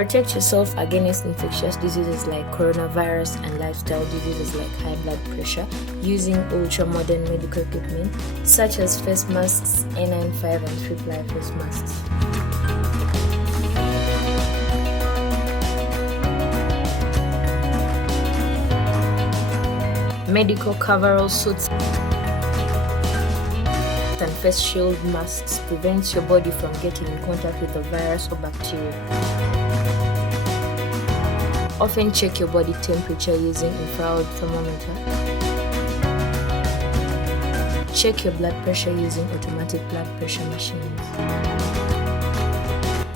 Protect yourself against infectious diseases like coronavirus and lifestyle diseases like high blood pressure using ultra-modern medical equipment such as face masks, N95 and 3-ply face masks. Medical coverall suits and face shield masks prevents your body from getting in contact with a virus or bacteria. Often check your body temperature using infrared thermometer. Check your blood pressure using automatic blood pressure machines.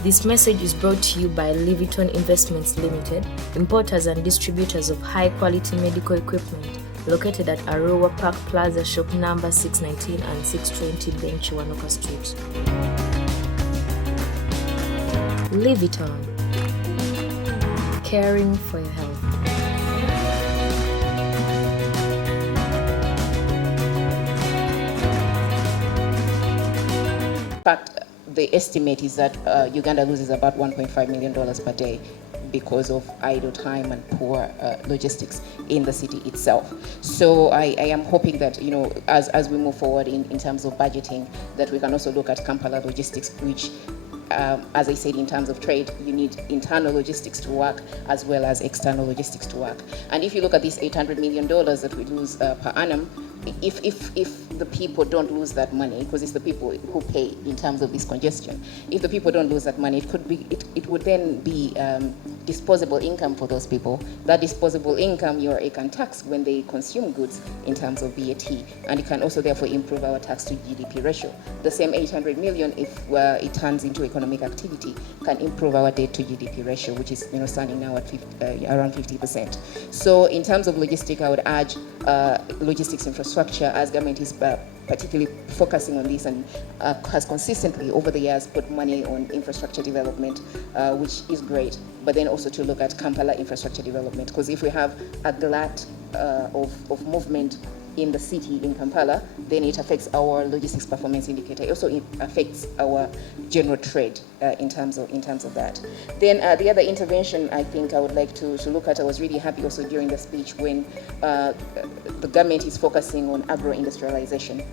This message is brought to you by Leviton Investments Limited, importers and distributors of high-quality medical equipment, located at Arowa Park Plaza, shop number 619 and 620 Bench, Wanoka Street. Leviton, caring for your health. In fact, the estimate is that Uganda loses about $1.5 million per day because of idle time and poor logistics in the city itself. So I am hoping that, as we move forward in terms of budgeting, that we can also look at Kampala logistics, which, as I said, in terms of trade, you need internal logistics to work as well as external logistics to work. And if you look at this $800 million that we lose per annum, if the people don't lose that money, because it's the people who pay in terms of this congestion, if the people don't lose that money, it would then be disposable income for those people. That disposable income you can tax when they consume goods in terms of VAT, and it can also therefore improve our tax to GDP ratio. The same 800 million, if it turns into economic activity, can improve our debt to GDP ratio, which is standing now at around 50%. So in terms of logistics, I would urge logistics infrastructure, as government is particularly focusing on this and has consistently over the years put money on infrastructure development, which is great, but then also to look at Kampala infrastructure development, because if we have a glut of movement in the city in Kampala, then it affects our logistics performance indicator. It also affects our general trade in terms of that. Then the other intervention I think I would like to look at, I was really happy also during the speech when the government is focusing on agro-industrialization,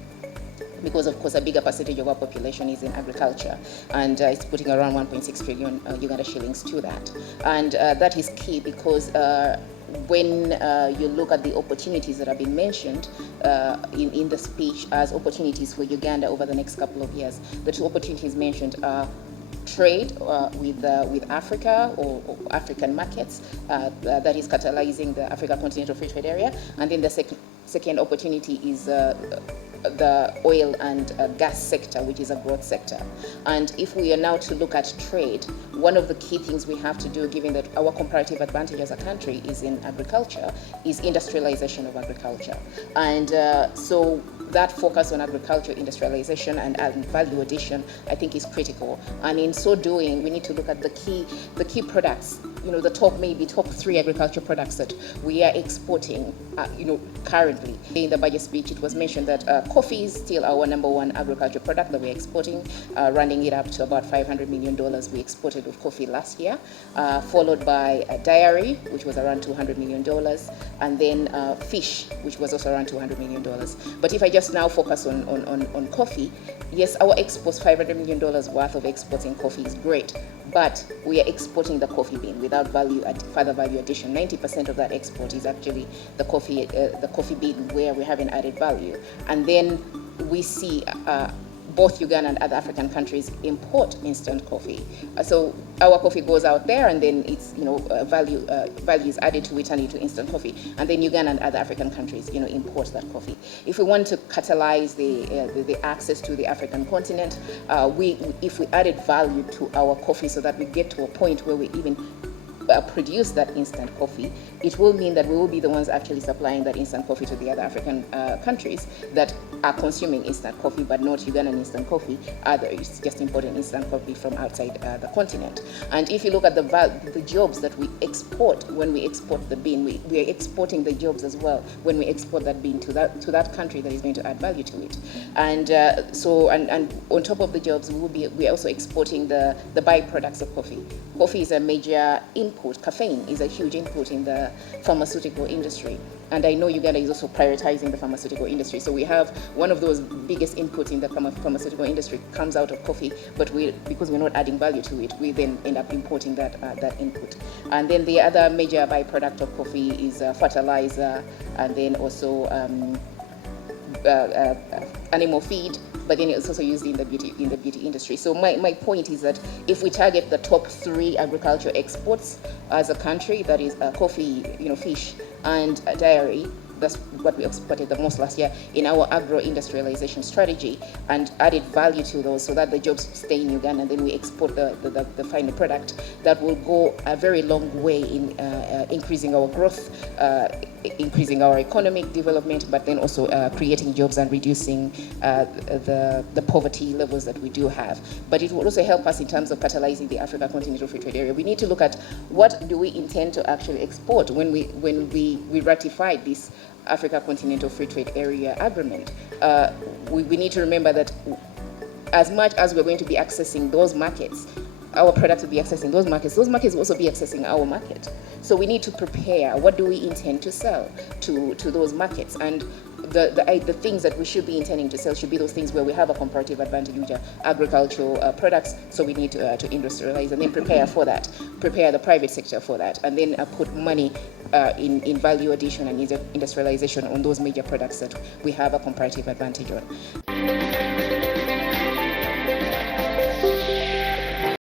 because of course a bigger percentage of our population is in agriculture, and it's putting around 1.6 trillion Uganda shillings to that. And that is key because when you look at the opportunities that have been mentioned in the speech as opportunities for Uganda over the next couple of years, the two opportunities mentioned are trade with Africa or African markets, that is catalyzing the Africa Continental Free Trade Area, and then the second opportunity is the oil and gas sector, which is a growth sector. And if we are now to look at trade, one of the key things we have to do, given that our comparative advantage as a country is in agriculture, is industrialization of agriculture. And so that focus on agriculture, industrialization, and value addition, I think is critical. And in so doing, we need to look at the key products, the top 3 agriculture products that we are exporting, currently. In the budget speech, it was mentioned that coffee is still our number 1 agriculture product that we're exporting, running it up to about $500 million we exported of coffee last year, followed by dairy, which was around $200 million, and then fish, which was also around $200 million. But if I just now focus on coffee, yes, our exports, $500 million worth of exports in coffee is great, but we are exporting the coffee bean without further value addition. 90% of that export is actually the coffee bean where we haven't added value. And then we see both Uganda and other African countries import instant coffee. So our coffee goes out there, and then it's value is added to it, turning to instant coffee. And then Uganda and other African countries import that coffee. If we want to catalyze the access to the African continent, if we added value to our coffee, so that we get to a point where we even produce that instant coffee, it will mean that we will be the ones actually supplying that instant coffee to the other African countries that are consuming instant coffee, but not Ugandan instant coffee. Others just importing instant coffee from outside the continent. And if you look at the jobs that we export when we export the bean, we are exporting the jobs as well when we export that bean to that country that is going to add value to it. And and on top of the jobs, we are also exporting the byproducts of coffee. Coffee is a major input. Caffeine is a huge input in the pharmaceutical industry. And I know Uganda is also prioritizing the pharmaceutical industry. So we have one of those biggest inputs in the pharmaceutical industry comes out of coffee, but because we're not adding value to it, we then end up importing that input. And then the other major byproduct of coffee is fertilizer, and then also animal feed, but then it's also used in the beauty industry. So my point is that if we target the top 3 agricultural exports as a country, that is coffee, fish, and dairy. That's what we exported the most last year in our agro-industrialization strategy, and added value to those so that the jobs stay in Uganda, and then we export the final product. That will go a very long way in increasing our growth, increasing our economic development, but then also creating jobs and reducing the poverty levels that we do have. But it will also help us in terms of catalyzing the Africa Continental Free Trade Area. We need to look at what do we intend to actually export when we ratify this Africa Continental Free Trade Area agreement. We need to remember that as much as we're going to be accessing those markets, our products will be accessing those markets will also be accessing our market. So we need to prepare what do we intend to sell to those markets. And the things that we should be intending to sell should be those things where we have a comparative advantage, which are agricultural products. So we need to industrialize and then prepare for that, prepare the private sector for that, and then put money in value addition and industrialization on those major products that we have a comparative advantage on.